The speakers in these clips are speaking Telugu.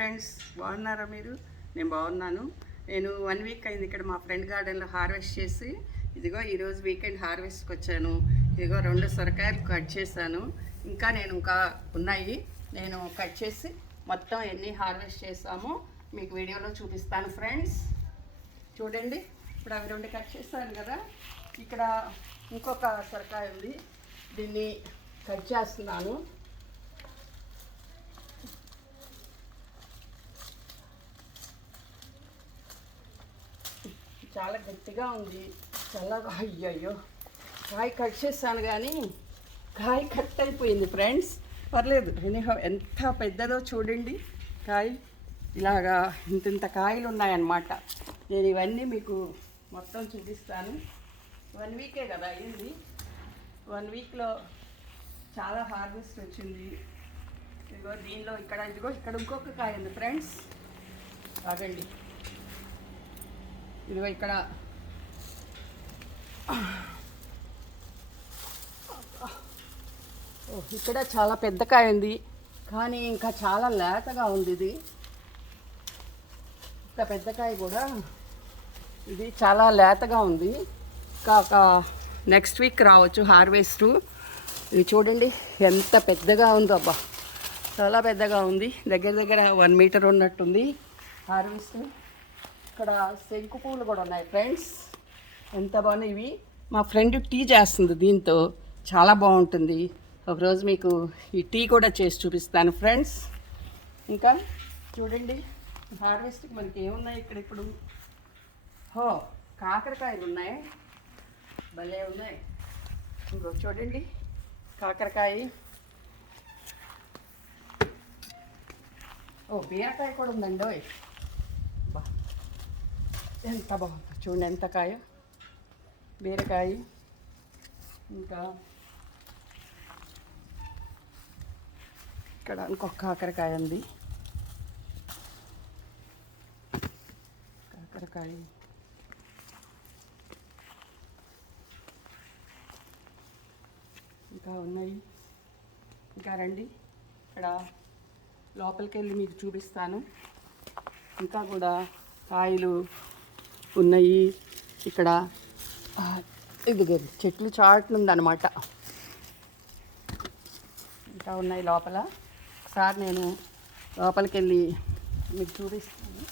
ఫ్రెండ్స్, బాగున్నారా మీరు? నేను బాగున్నాను. నేను 1 వీక్ అయింది ఇక్కడ మా ఫ్రెండ్ గార్డెన్లో హార్వెస్ట్ చేసి, ఇదిగో ఈరోజు వీకెండ్ హార్వెస్ట్కి వచ్చాను. ఇదిగో 2 సొరకాయలు కట్ చేశాను. ఇంకా ఉన్నాయి. నేను కట్ చేసి మొత్తం ఎన్ని హార్వెస్ట్ చేసామో మీకు వీడియోలో చూపిస్తాను ఫ్రెండ్స్. చూడండి, ఇప్పుడు అవి 2 కట్ చేశాను కదా. ఇక్కడ ఇంకొక సొరకాయ ఉంది, దీన్ని కట్ చేస్తున్నాను. చాలా గట్టిగా ఉంది, చల్లగా. అయ్యయ్యో, కాయ కట్ చేస్తాను కానీ కాయ కట్ అయిపోయింది ఫ్రెండ్స్. పర్లేదు, ఎంత పెద్దదో చూడండి. కాయ ఇలాగా ఇంత కాయలు ఉన్నాయన్నమాట. నేను ఇవన్నీ మీకు మొత్తం చూపిస్తాను. 1 వీకే కదా అయింది. 1 వీక్లో చాలా హార్వెస్ట్ వచ్చింది. ఇదిగో దీనిలో ఇక్కడ ఇంకొక కాయ ఉంది ఫ్రెండ్స్. ఆగండి, ఇదిగో ఇక్కడ చాలా పెద్ద కాయ ఉంది, కానీ ఇంకా చాలా లేతగా ఉంది. ఇది ఇంత పెద్ద కాయ కూడా ఇది చాలా లేతగా ఉంది. కాక నెక్స్ట్ వీక్ రావచ్చు హార్వెస్ట్. ఇది చూడండి ఎంత పెద్దగా ఉందో, అబ్బా చాలా పెద్దగా ఉంది. దగ్గర 1 మీటర్ ఉన్నట్టుంది హార్వెస్ట్. ఇక్కడ శంకు పువ్వులు కూడా ఉన్నాయి ఫ్రెండ్స్, ఎంత బాగున్నాయి. ఇవి మా ఫ్రెండ్ టీ చేస్తుంది, దీంతో చాలా బాగుంటుంది. ఒకరోజు మీకు ఈ టీ కూడా చేసి చూపిస్తాను ఫ్రెండ్స్. ఇంకా చూడండి హార్వెస్ట్కి మనకి ఏమున్నాయి ఇక్కడ ఇప్పుడు. కాకరకాయలు ఉన్నాయి, భలే ఉన్నాయి. ఇంకో చూడండి కాకరకాయ. బీరకాయ కూడా ఉందండి. ఎంత బాగుంది చూడండి, ఎంత కాయ బీరకాయ. ఇంకా ఇక్కడ ఇంకొక కాకరకాయ ఉంది. కాకరకాయ ఇంకా ఉన్నాయి. ఇంకా రండి, ఇక్కడ లోపలికి వెళ్ళి మీకు చూపిస్తాను. ఇంకా కూడా కాయలు ఉన్నాయి. ఇక్కడ ఇది చెట్లు చాట్లు ఉందన్నమాట. ఇంకా ఉన్నాయి లోపల. ఒకసారి నేను లోపలికి వెళ్ళి మీకు చూపిస్తాను.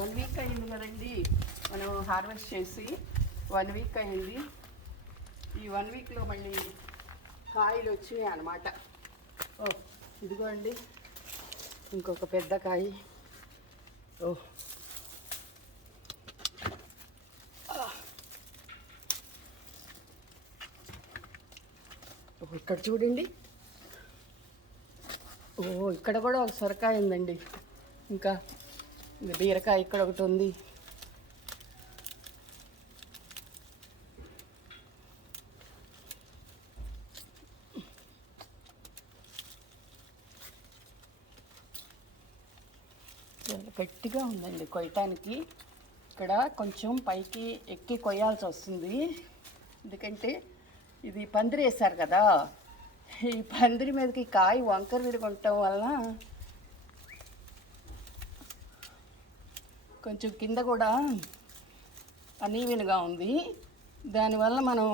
1 వీక్ అయింది కదండి మనం హార్వెస్ట్ చేసి. 1 వీక్ అయింది. ఈ 1 వీక్లో మళ్ళీ కాయలు వచ్చినాయి అన్నమాట. ఇదిగో అండి ఇంకొక పెద్ద కాయ. ఇక్కడ చూడండి. ఇక్కడ కూడా ఒక సొరకాయ ఉందండి. ఇంకా బీరకాయ ఇక్కడ ఒకటి ఉంది. గట్టిగా ఉందండి కొయ్యటానికి. ఇక్కడ కొంచెం పైకి ఎక్కి కొయ్యాల్సి వస్తుంది, ఎందుకంటే ఇది పందిరి వేశారు కదా. ఈ పందిరి మీదకి కాయ వంకర విరుగుండటం వలన కొంచెం కింద కూడా అనీవెన్గా ఉంది. దానివల్ల మనం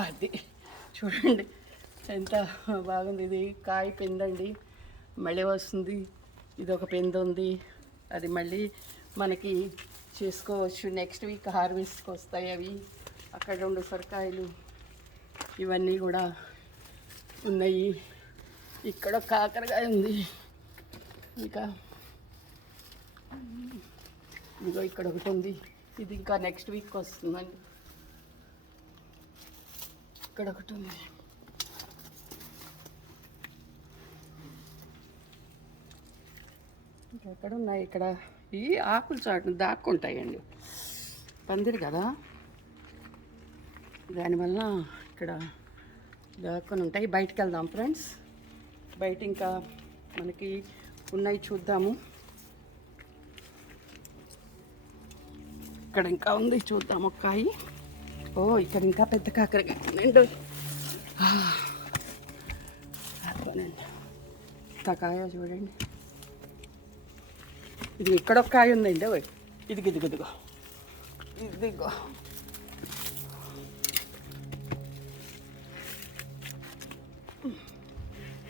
అది చూడండి ఎంత బాగుంది. ఇది కాయ పెందండి, మళ్ళీ వస్తుంది. ఇది ఒక పెందు ఉంది, అది మళ్ళీ మనకి చేసుకోవచ్చు. నెక్స్ట్ వీక్ హార్వెస్ట్కి వస్తాయి అవి. అక్కడ 2 సొరకాయలు ఇవన్నీ కూడా ఉన్నాయి. ఇక్కడ కాకరకాయ ఉంది. ఇంకా ఇదిగో ఇక్కడ ఒకటి ఉంది, ఇది ఇంకా నెక్స్ట్ వీక్ వస్తుందండి. ఇక్కడ ఒకటి ఉంది. ఎక్కడ ఉన్నాయి? ఇక్కడ ఈ ఆకులు చాటును దాక్కుంటాయండి, పందిరి కదా, దానివల్ల ఇక్కడ దాక్కుని ఉంటాయి. బయటికి వెళ్దాం ఫ్రెండ్స్. బయట ఇంకా మనకి ఉన్నాయి, చూద్దాము. ఇక్కడ ఇంకా ఉంది, చూద్దాము ఒక కాయ. ఇక్కడ ఇంకా పెద్ద కాకరకాయ ఉందండి. కాయ చూడండి. ఇది ఇక్కడ ఒక కాయ ఉందండి. ఇదిగో ఇదిగో ఇదిగో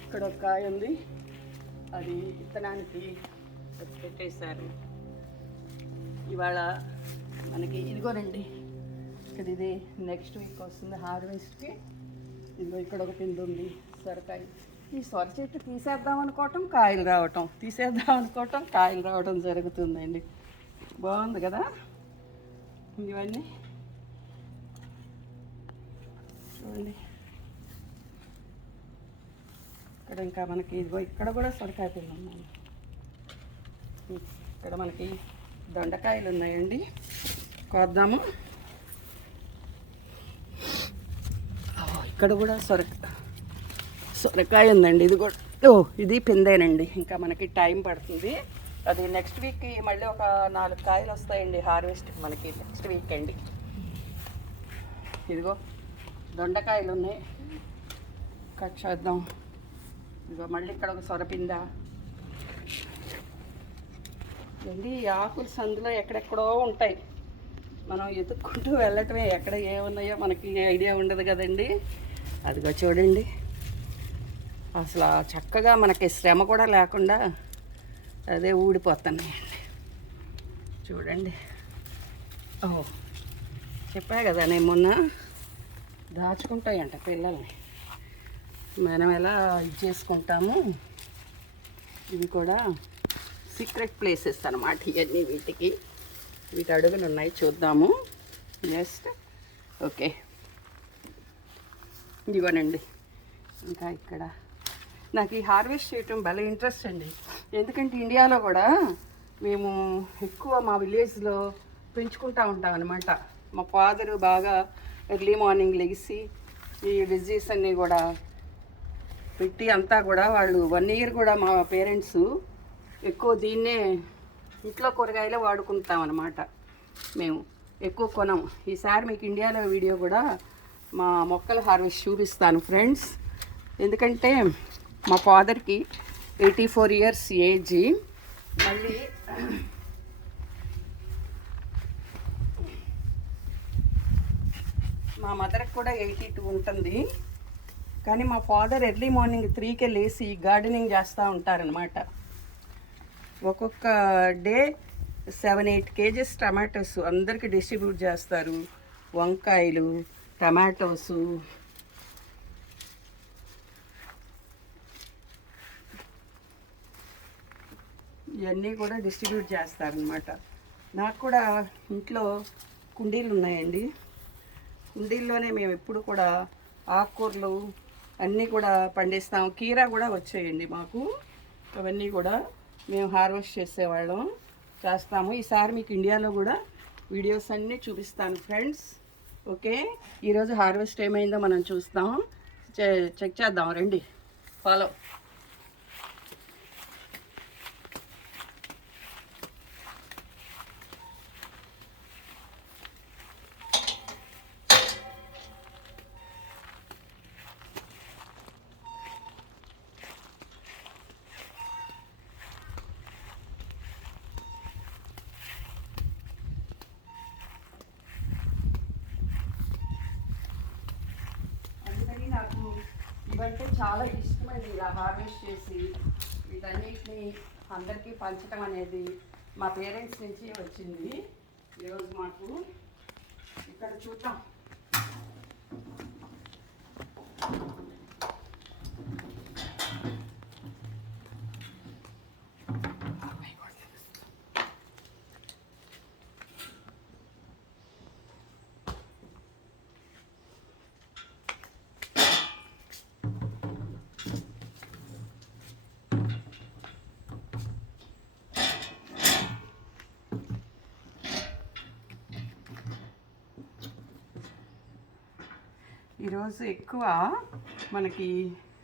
ఇక్కడ ఒక కాయ ఉంది. అది విత్తనానికి పెట్టేశారు. ఇవాళ మనకి ఇదిగోనండి, ఇక్కడ ఇది నెక్స్ట్ వీక్ వస్తుంది హార్వెస్ట్కి. ఇదిగో ఇక్కడ ఒక పిండి ఉంది సొరకాయ. ఈ సొర చెట్టు తీసేద్దాం అనుకోవటం కాయలు రావటం, తీసేద్దాం అనుకోవటం కాయలు రావటం జరుగుతుందండి. బాగుంది కదా ఇవన్నీ చూడండి. ఇక్కడ ఇంకా మనకి ఇదిగో ఇక్కడ కూడా సొరకాయ పిండి ఉందండి. ఇక్కడ మనకి దొండకాయలు ఉన్నాయండి, కోద్దాము. ఇక్కడ కూడా సొరకాయ ఉందండి. ఇది కూడా ఇది పిందేనండి. ఇంకా మనకి టైం పడుతుంది. అది నెక్స్ట్ వీక్కి మళ్ళీ ఒక 4 కాయలు వస్తాయండి హార్వెస్ట్ మనకి నెక్స్ట్ వీక్ అండి. ఇదిగో దొండకాయలు ఉన్నాయి, కట్ చేద్దాం. ఇదిగో మళ్ళీ ఇక్కడ ఒక సొరపింద అండి. ఈ ఆకులు సందులో ఎక్కడెక్కడో ఉంటాయి, మనం ఎత్తుక్కుంటూ వెళ్ళటమే. ఎక్కడ ఏమున్నాయో మనకి ఐడియా ఉండదు కదండి. అదిగో చూడండి, అసలు చక్కగా మనకి శ్రమ కూడా లేకుండా అదే ఊడిపోతున్నాయండి. చూడండి. చెప్పా కదా నేను మొన్న, దాచుకుంటాయంట పిల్లల్ని. మనం ఎలా ఇది చేసుకుంటాము, ఇవి కూడా సీక్రెట్ ప్లేసెస్ అన్నమాట ఇవన్నీ. వీటి అడుగులు ఉన్నాయి, చూద్దాము. జస్ట్ ఓకే, ఇవ్వనండి. ఇంకా ఇక్కడ నాకు ఈ హార్వెస్ట్ చేయటం భలే ఇంట్రెస్ట్ అండి. ఎందుకంటే ఇండియాలో కూడా మేము ఎక్కువ మా విలేజ్లో పెంచుకుంటూ ఉంటాం అనమాట. మా ఫాదరు బాగా ఎర్లీ మార్నింగ్ లెగిసి ఈ వెజ్జీస్ అన్నీ కూడా పెట్టి అంతా కూడా వాళ్ళు 1 year కూడా మా పేరెంట్స్ ఎక్కువ దీన్నే ఇంట్లో కూరగాయలే వాడుకుంటాం అనమాట. మేము ఎక్కువ కొనం. ఈసారి మీకు ఇండియాలో వీడియో కూడా మా మొక్కల హార్వెస్ట్ చూపిస్తాను ఫ్రెండ్స్. ఎందుకంటే మా ఫాదర్కి 84 years ఏజ్. మళ్ళీ మా మదర్కి కూడా 82 ఉంటుంది. కానీ మా ఫాదర్ ఎర్లీ మార్నింగ్ 3కే లేచి గార్డెనింగ్ చేస్తూ ఉంటారనమాట. ఒక్కొక్క డే 7-8 kgs టమాటోస్ అందరికీ డిస్ట్రిబ్యూట్ చేస్తారు. వంకాయలు, టమాటోసు, ఇవన్నీ కూడా డిస్ట్రిబ్యూట్ చేస్తారనమాట. నాకు కూడా ఇంట్లో కుండీలు ఉన్నాయండి. కుండీల్లోనే మేము ఎప్పుడు కూడా ఆకుకూరలు అన్నీ కూడా పండిస్తాము. కీరా కూడా వచ్చాయండి మాకు. అవన్నీ కూడా మేము హార్వెస్ట్ చేస్తాము. ఈసారి మీకు ఇండియాలో కూడా వీడియోస్ అన్నీ చూపిస్తాను ఫ్రెండ్స్. ఓకే, ఈరోజు హార్వెస్ట్ ఏమైందో మనం చూస్తాం, చెక్ చేద్దాం. రండి, ఫాలో. నాకు ఇవంటే చాలా ఇష్టమండి. ఇలా హార్వెస్ట్ చేసి వీటన్నిటిని అందరికీ పంచడం అనేది మా పేరెంట్స్ నుంచి వచ్చింది. ఈరోజు మాకు ఇక్కడ చూద్దాం. ఈరోజు ఎక్కువ మనకి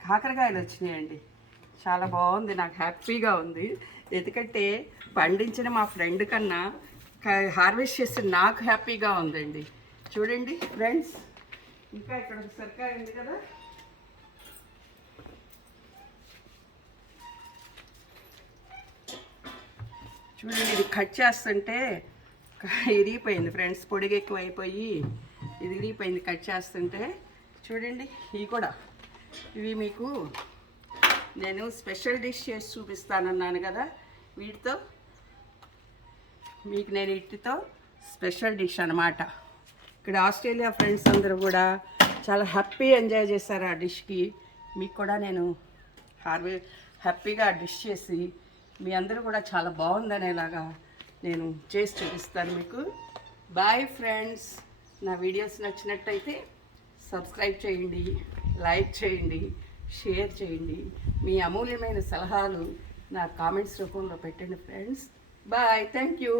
కాకరకాయలు వచ్చినాయండి. చాలా బాగుంది, నాకు హ్యాపీగా ఉంది. ఎందుకంటే పండించిన మా ఫ్రెండ్ కన్నా హార్వెస్ట్ చేసి నాకు హ్యాపీగా ఉందండి. చూడండి ఫ్రెండ్స్, ఇంకా ఇక్కడ ఒక సొరకాయ ఉంది కదా, చూడండి ఇది కట్ చేస్తుంటే ఇరిగిపోయింది ఫ్రెండ్స్, పొడిగి ఎక్కువ అయిపోయి ఇది ఇరిగిపోయింది కట్ చేస్తుంటే. చూడండి ఇవి కూడా, ఇవి మీకు నేను స్పెషల్ డిష్ చేసి చూపిస్తానన్నాను కదా, వీటితో మీకు నేను వీటితో స్పెషల్ డిష్ అనమాట. ఇక్కడ ఆస్ట్రేలియా ఫ్రెండ్స్ అందరూ కూడా చాలా హ్యాపీ ఎంజాయ్ చేస్తారు ఆ డిష్కి. మీకు కూడా నేను హ్యాపీగా డిష్ చేసి మీ అందరూ కూడా చాలా బాగుందనేలాగా నేను చేసి చూపిస్తాను మీకు. బాయ్ ఫ్రెండ్స్, నా వీడియోస్ నచ్చినట్టయితే సబ్స్క్రైబ్ చేయండి, లైక్ చేయండి, షేర్ చేయండి. మీ అమూల్యమైన సలహాలు నా కామెంట్స్ రూపంలో పెట్టండి ఫ్రెండ్స్. Bye, thank you.